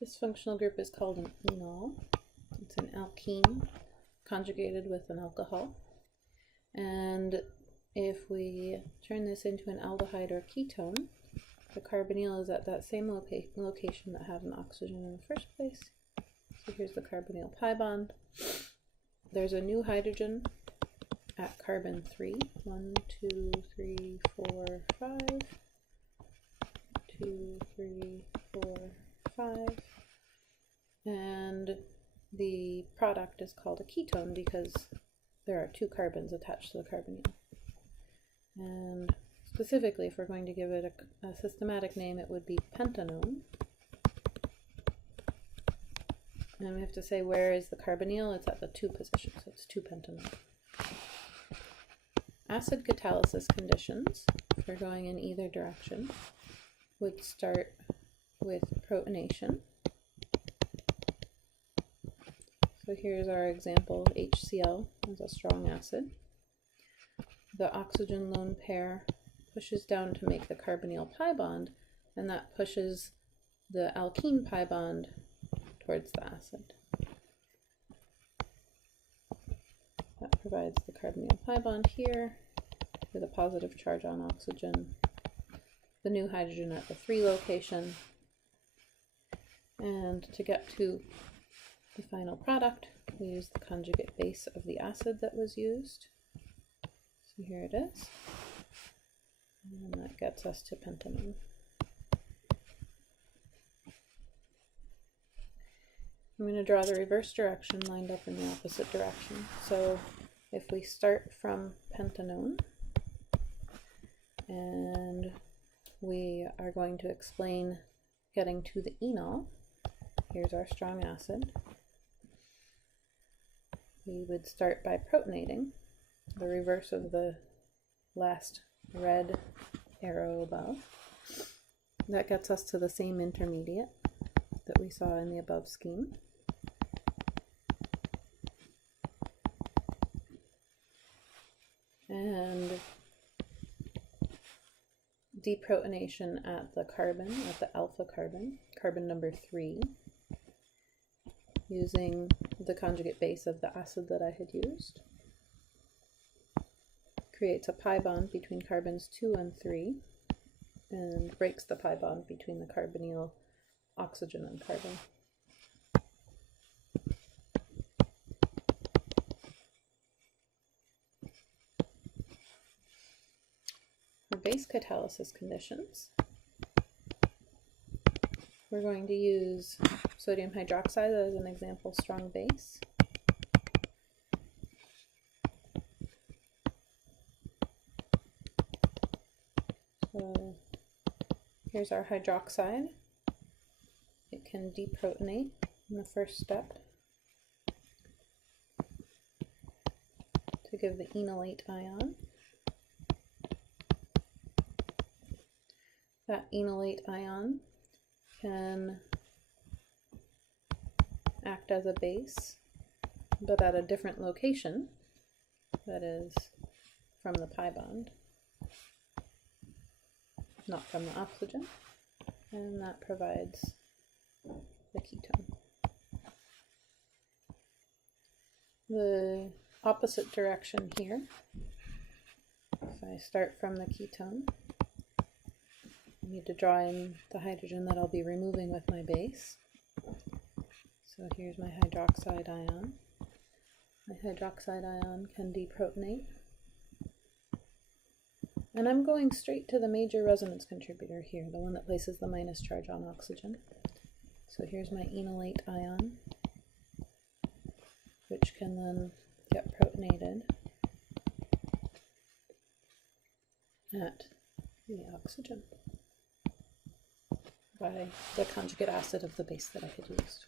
This functional group is called an enol. It's an alkene conjugated with an alcohol. And if we turn this into an aldehyde or ketone, the carbonyl is at that same location that had an oxygen in the first place. So here's the carbonyl pi bond. There's a new hydrogen at carbon 3. 1, 2, 3, 4, 5. 2, 3, 4, 5. And the product is called a ketone because there are 2 carbons attached to the carbonyl. And specifically, if we're going to give it a systematic name, it would be pentanone. And we have to say where is the carbonyl? It's at the 2 position, so it's 2-pentanone. Acid catalysis conditions, if we're going in either direction, would start with protonation. So here's our example, HCl is a strong acid. The oxygen lone pair pushes down to make the carbonyl pi bond, and that pushes the alkene pi bond towards the acid. That provides the carbonyl pi bond here with a positive charge on oxygen, the new hydrogen at the 3 location, and to get to the final product, we use the conjugate base of the acid that was used. So here it is, and that gets us to pentanone. I'm going to draw the reverse direction lined up in the opposite direction. So if we start from pentanone, and we are going to explain getting to the enol, here's our strong acid. We would start by protonating, the reverse of the last red arrow above. That gets us to the same intermediate that we saw in the above scheme. And deprotonation at the carbon, at the alpha carbon, carbon number 3, using the conjugate base of the acid that I had used. Creates a pi bond between carbons 2 and 3, and breaks the pi bond between the carbonyl, oxygen, and carbon. For base catalysis conditions, we're going to use sodium hydroxide as an example strong base. So here's our hydroxide. It can deprotonate in the first step to give the enolate ion. That enolate ion can act as a base, but at a different location, that is from the pi bond, not from the oxygen, and that provides the ketone. The opposite direction here, if I start from the ketone, I need to draw in the hydrogen that I'll be removing with my base. So here's my hydroxide ion. My hydroxide ion can deprotonate. And I'm going straight to the major resonance contributor here, the one that places the minus charge on oxygen. So here's my enolate ion, which can then get protonated at the oxygen by the conjugate acid of the base that I had used.